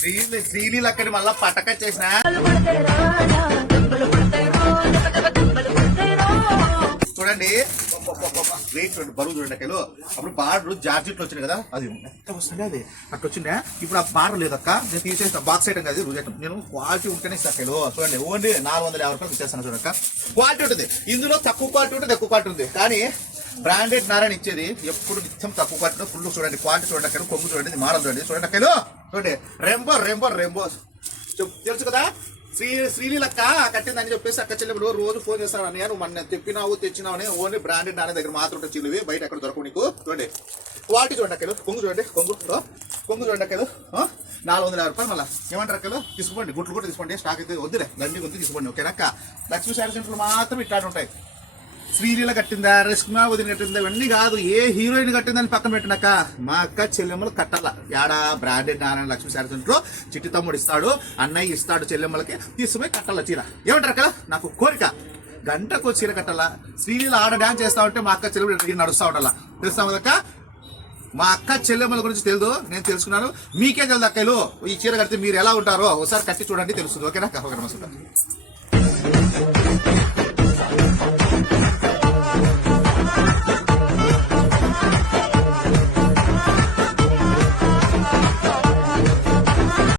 శ్రీలీల అక్కడి మళ్ళా పటక చేసిన చూడండి వెయిట్ చూడండి, బరువు చూడండి కిలో. అప్పుడు బార్డర్ జార్జెట్లు వచ్చింది కదా, అది ఎంత వస్తుంది అది అట్లా వచ్చిండే. ఇప్పుడు ఆ బార్డర్ లేదక్క, నేను తీసేసిన బాక్స్ ఐటమ్ కదా రోజు ఐటమ్. నేను క్వాలిటీ ఉంటేనే ఇస్తాను కిలో. చూడండి ఓన్లీ 450 రూపాయలు ఇచ్చేస్తాను చూడక్క. క్వాలిటీ ఉంటుంది ఇందులో, తక్కువ క్వాలిటీ ఉంటుంది ఎక్కువ క్వాలిటీ ఉంది. కానీ బ్రాండెడ్ నారాయణ ఇచ్చేది ఎప్పుడు నిత్యం తక్కువ క్వాలిటీ ఫుల్. చూడండి క్వాలిటీ చూడండి అక్కడ, కొంగు చూడండి, మోడల్ చూడండి, చూడండి అక్కలు చూడండి. రెంబో రెంబో రెంబో తెలుసు కదా. శ్రీలీలక్క కట్టిందని చెప్పేసి అక్క చెల్లెలు రోజు ఫోన్ చేస్తాను. నేను మన తెచ్చినావు అని. ఓన్లీ బ్రాండెడ్ నారాయణ దగ్గర మాత్రం ఉంటుంది చిల్లువి, బయట ఎక్కడ దొరకవు నీకు. చూడండి క్వాలిటీ చూడండి అక్కలు, కొంగు చూడండి, కొంగు చూడండి అక్కలు. 450 రూపాయలు. మళ్ళీ ఏమంటారు అక్కలు, తీసుకోండి, గుట్లు కూడా తీసుకోండి. స్టాక్ అయితే వద్దులే, గండి గుంతు తీసుకోండి. ఓకేనక్క. లక్ష్మీ శారీ సెంటర్లు మాత్రం ఇట్లాంటి ఉంటాయి. శ్రీలీల కట్టిందా, రష్మా వదిన కట్టిందా, ఇవన్నీ కాదు. ఏ హీరోయిన్ కట్టిందని పక్కన పెట్టినాక మా అక్క చెల్లెమ్మలు కట్టాల. యాడా బ్రాండెడ్ నారాయణ లక్ష్మీ శారీ సెంటర్ చిట్టి తమ్ముడు ఇస్తాడు, అన్నయ్య ఇస్తాడు చెల్లెమ్మలకి, తీసుకుపోయి కట్టాల చీర. ఏమంటారు అక్క, నాకు కోరిక గంటకు చీర కట్టాలా. శ్రీలీల ఆడ డాన్స్ చేస్తా ఉంటే మా అక్క చెల్లెమ్మలు నడుస్తూ ఉండాల. తెలుస్తాం కదక్క. మా అక్క చెల్లెమ్మల గురించి తెలుదు, నేను తెలుసుకున్నాను. మీకే తెలుదు అక్కలు. ఈ చీర కడితే మీరు ఎలా ఉంటారో ఒకసారి కట్టి చూడండి, తెలుస్తుంది. ఓకేనా. ఒక నమస్కారం.